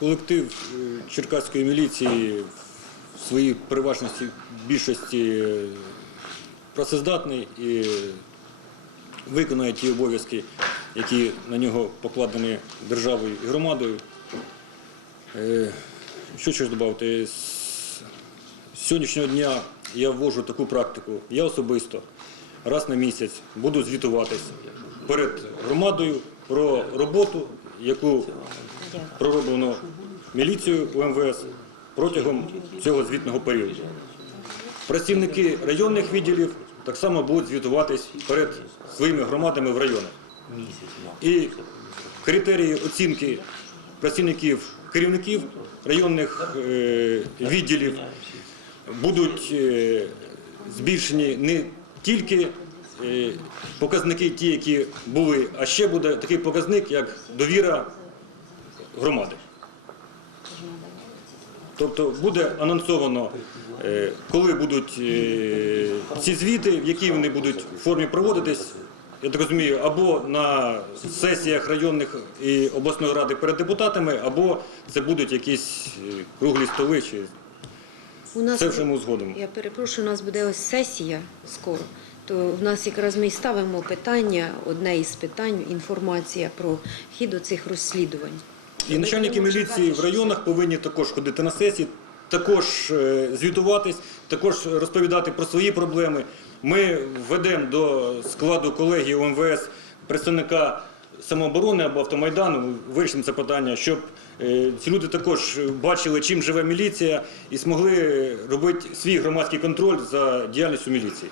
Колектив е, Черкаської міліції в своїй переважності більшості е, працездатний і виконує ті обов'язки, які на нього покладені державою і громадою. Е, Що ж додати? З сьогоднішнього дня я ввожу таку практику. Я особисто раз на місяць буду звітуватись перед громадою про роботу, яку пророблено міліцією УМВС протягом цього звітного періоду. Працівники районних відділів так само будуть звітуватись перед своїми громадами в районах. І критерії оцінки працівників керівників районних е, відділів будуть е, збільшені не тільки е, показники ті, які були, а ще буде такий показник, як довіра громади. Тобто буде анонсовано, е, коли будуть е, ці звіти, в якій вони будуть формі проводитись. Я так розумію, або на сесіях районних і обласної ради перед депутатами, або це будуть якісь е, круглі столи. Чи У нас це вже ми узгодимо. я перепрошую, у нас буде ось сесія скоро. То в нас якраз ми і ставимо питання, одне із питань інформація про хід цих розслідувань. І начальники міліції в районах повинні також ходити на сесії, також е, звітуватись, також розповідати про свої проблеми. Ми введемо до складу колегії ОМВС представника самооборони або автомайдану, вирішимо це питання, щоб е, ці люди також бачили, чим живе міліція, і змогли робити свій громадський контроль за діяльністю міліції.